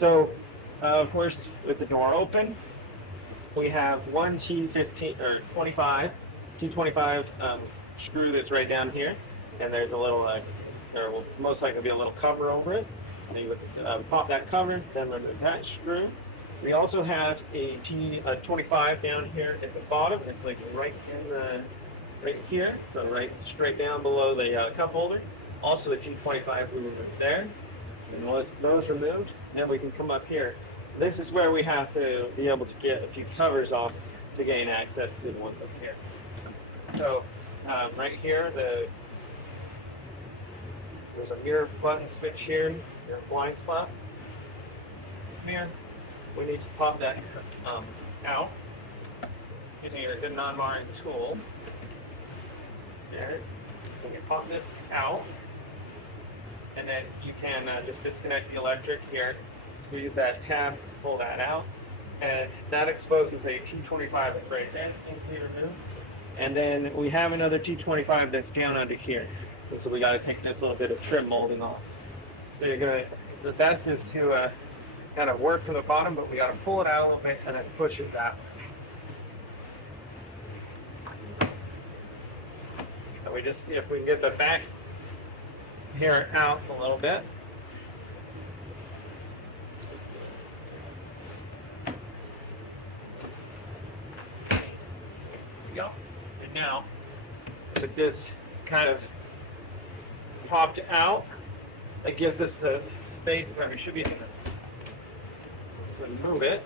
So, of course, with the door open, we have one T15 or 25, T25 screw that's right down here, and there's a little, there will most likely be a little cover over it. And you would pop that cover, then remove that screw. We also have a T25 down here at the bottom. It's like right in the, right here, so right straight down below the cup holder. Also the T25 we removed there. And with those removed, then we can come up here. This is where we have to be able to get a few covers off to gain access to the ones up here. So right here, there's a mirror button switch here, your blind spot. Here, we need to pop that out using your good non-marring tool. There. So you pop this out, and then you can just disconnect the electric here. Squeeze that tab, pull that out, and that exposes a T25 that's right there, needs to be removed. And then we have another T25 that's down under here. And so we got to take this little bit of trim molding off. So the best is to kind of work from the bottom, but we got to pull it out a little bit and then push it that way. And we just, if we can get the back here out a little bit. Go. And now, with this kind of popped out, that gives us the space where we should be able to remove it.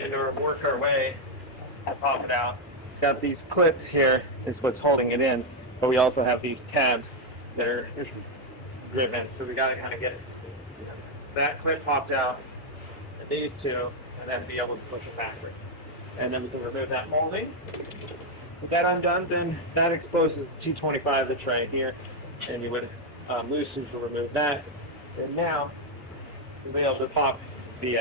And work our way to pop it out. It's got these clips here, is what's holding it in, but we also have these tabs that are driven, so we got to kind of get that clip popped out, and these two, and then be able to push it backwards. And then we can remove that molding. With that undone, then that exposes the T25 that's right here, and you would loosen to remove that. And now you'll be able to pop the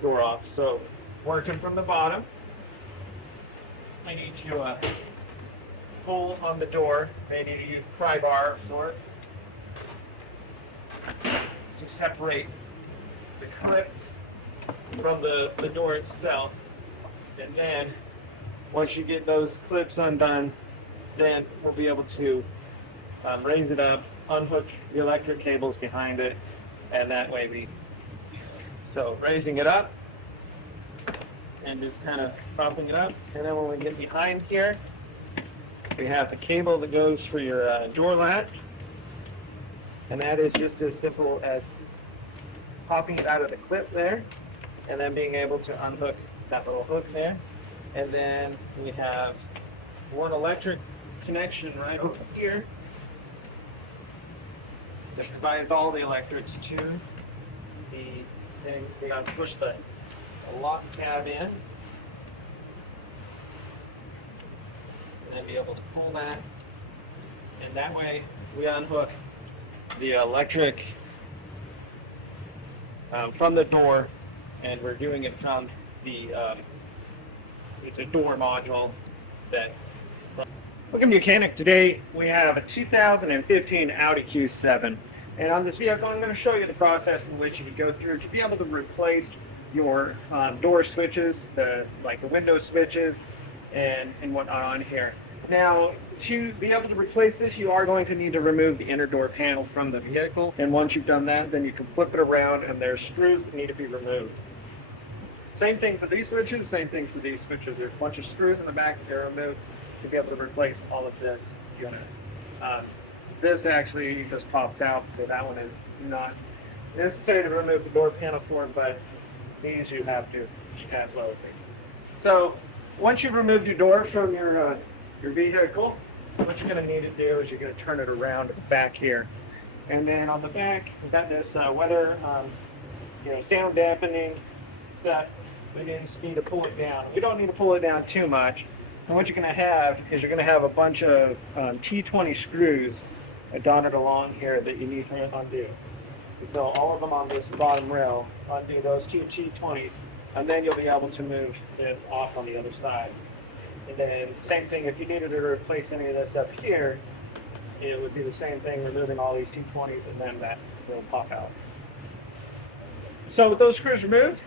door off. So working from the bottom, I need to pull on the door. May need to use a pry bar of sort to separate the clips from the door itself. And then once you get those clips undone, then we'll be able to raise it up, unhook the electric cables behind it, and that way so raising it up and just kind of propping it up. And then when we get behind here, we have the cable that goes for your door latch. And that is just as simple as popping it out of the clip there, and then being able to unhook that little hook there. And then we have one electric connection right over here that provides all the electrics to the thing. We're going to push the lock tab in, and then be able to pull that. And that way we unhook the electric from the door, and we're doing it from the it's a door module that. Welcome to Mechanic. Today we have a 2015 Audi Q7, and on this vehicle I'm going to show you the process in which you can go through to be able to replace your door switches, like the window switches and whatnot on here. Now, to be able to replace this, you are going to need to remove the inner door panel from the vehicle, and once you've done that, then you can flip it around and there's screws that need to be removed. Same thing for these switches, same thing for these switches. There's a bunch of screws in the back that are removed to be able to replace all of this unit. This actually just pops out, so that one is not necessary to remove the door panel for, but these you have to as well as these. So once you've removed your door from your vehicle, what you're going to need to do is you're going to turn it around at the back here. And then on the back, we've got this weather, sound dampening stuff. We just need to pull it down. We don't need to pull it down too much. And what you're going to have is you're going to have a bunch of T20 screws dotted along here that you need to undo. And so all of them on this bottom rail, undo those two T20s, and then you'll be able to move this off on the other side. And then same thing, if you needed to replace any of this up here, it would be the same thing, removing all these 220s, and then that will pop out. So with those screws removed,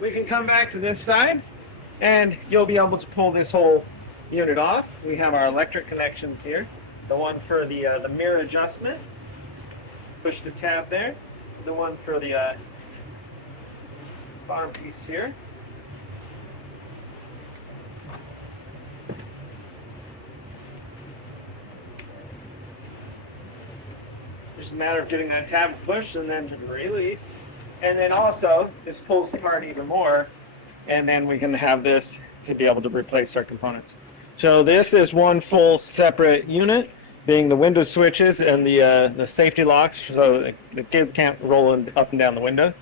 we can come back to this side, and you'll be able to pull this whole unit off. We have our electric connections here. The one for the mirror adjustment, push the tab there. The one for the bottom piece here. Just a matter of getting that tab pushed and then to release. And then also, this pulls apart even more, and then we can have this to be able to replace our components. So this is one full separate unit, being the window switches and the safety locks, so the kids can't roll up and down the window.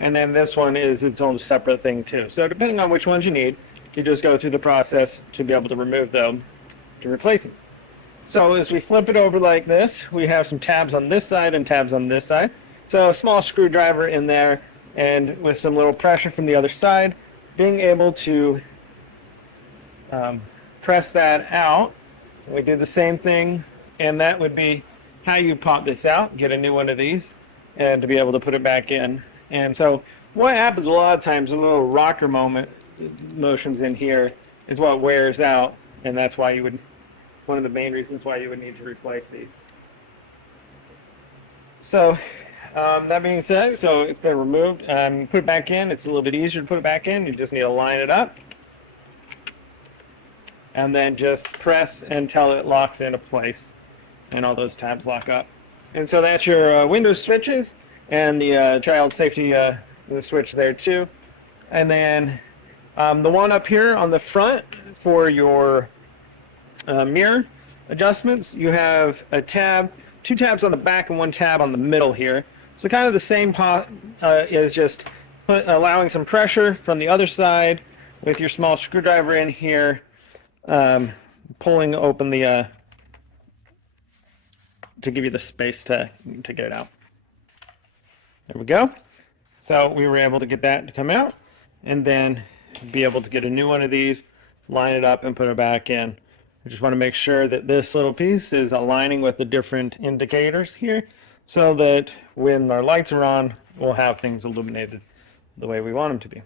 And then this one is its own separate thing too. So depending on which ones you need, you just go through the process to be able to remove them to replace them. So as we flip it over like this, we have some tabs on this side and tabs on this side. So a small screwdriver in there, and with some little pressure from the other side, being able to press that out. We do the same thing, and that would be how you pop this out, get a new one of these, and to be able to put it back in. And so what happens a lot of times, a little rocker motions in here is what wears out, and that's why you would, one of the main reasons why you would need to replace these. So that being said, so it's been removed. Put it back in. It's a little bit easier to put it back in. You just need to line it up, and then just press until it locks into place, and all those tabs lock up. And so that's your window switches and the child safety the switch there too. And then the one up here on the front for your mirror adjustments, you have a tab, 2 tabs on the back and 1 tab on the middle here. So kind of the same is just allowing some pressure from the other side with your small screwdriver in here, pulling open the to give you the space to get it out. There we go. So we were able to get that to come out, and then be able to get a new one of these, line it up, and put it back in. I just want to make sure that this little piece is aligning with the different indicators here, so that when our lights are on, we'll have things illuminated the way we want them to be.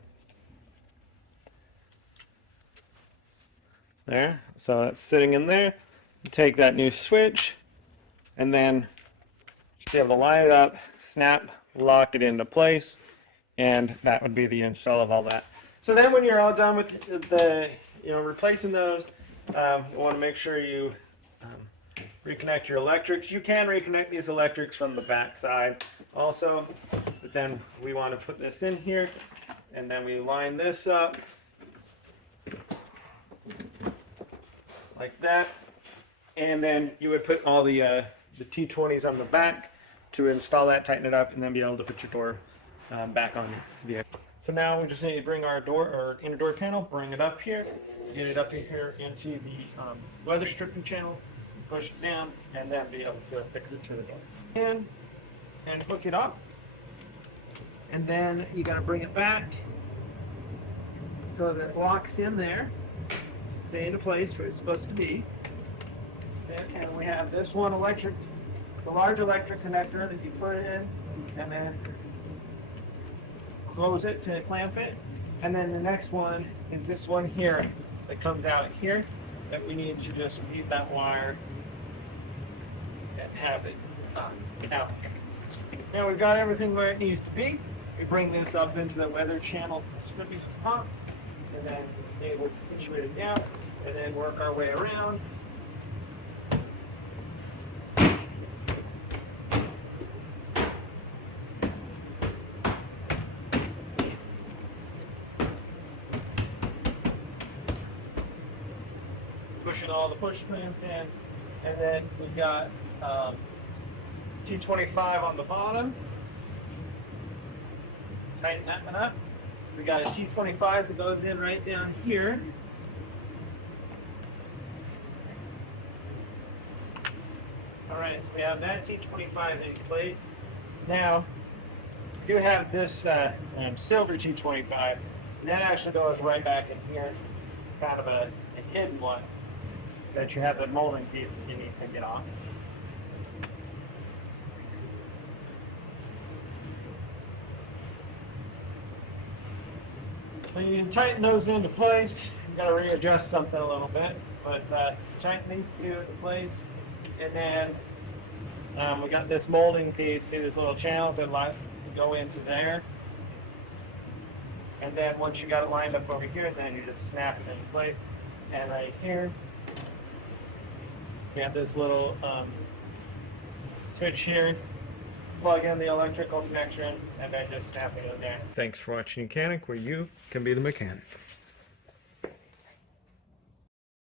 There, so that's sitting in there. Take that new switch, and then just be able to line it up, snap, lock it into place, and that would be the install of all that. So then when you're all done with the, replacing those, you want to make sure you reconnect your electrics. You can reconnect these electrics from the back side also, but then we want to put this in here, and then we line this up like that, and then you would put all the T20s on the back to install that, tighten it up, and then be able to put your door back on your vehicle. So now we just need to bring our door or inner door panel, bring it up here, get it up here into the weather stripping channel, push it down, and then be able to fix it to the door. And hook it up, and then you got to bring it back so that it locks in there, stay into place where it's supposed to be. And we have this one electric, the large electric connector that you put it in, and then close it to clamp it. And then the next one is this one here that comes out here that we need to just feed that wire and have it out. Now we've got everything where it needs to be. We bring this up into the weather channel stripping pump, and then able to situate it down, and then work our way around. Pushing all the push pins in, and then we've got T25 on the bottom. Tighten that one up. We got a T25 that goes in right down here. All right, so we have that T25 in place. Now, we do have this silver T25 And that actually goes right back in here. It's kind of a hidden one that you have the molding piece that you need to get off. So you can tighten those into place. You got to readjust something a little bit, but tighten these two into place, and then we got this molding piece. See these little channels that go into there, and then once you got it lined up over here, then you just snap it into place. And right here, you have this little switch here. Plug in the electrical connection, and then just snap it in there. Thanks for watching Mechanic, where you can be the mechanic.